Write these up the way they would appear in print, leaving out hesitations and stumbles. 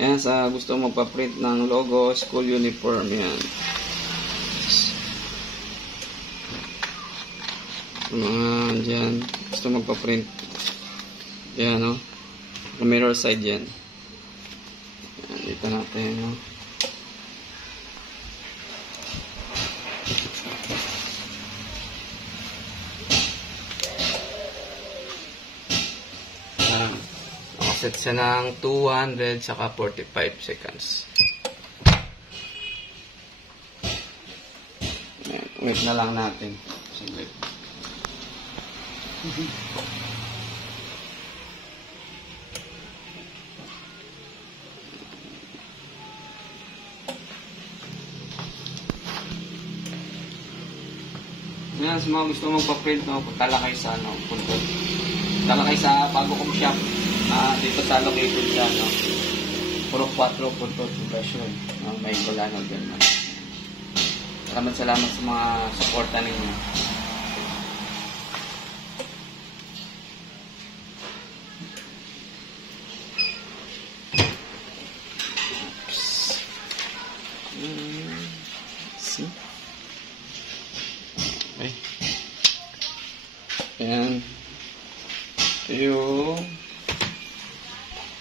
Ayan, sa gusto magpa-print ng logo, school uniform, yan. Mga dyan, gusto magpa-print. Yan, no? Mirror side yan. Yan, dito natin, no? Yan. Nakaset siya ng 200 saka 45 seconds. Yan, wait na lang natin. Saglit. Yan, sa mga gusto magpa-print, no, punta lang kayo sa, ano, punta lang kayo sa Bagocom shop, dito sa location siya, no, Puro 4 punto subversion, no, may Golano dyan, no. Salamat sa mga suporta ninyo. See? Okay. Ayan. Yung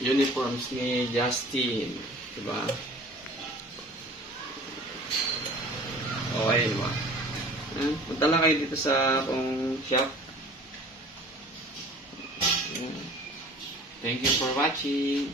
uniforms ni Justin. Diba? Okay, diba? Ayan. Punta lang kayo dito sa akong shop. Ayan. Thank you for watching.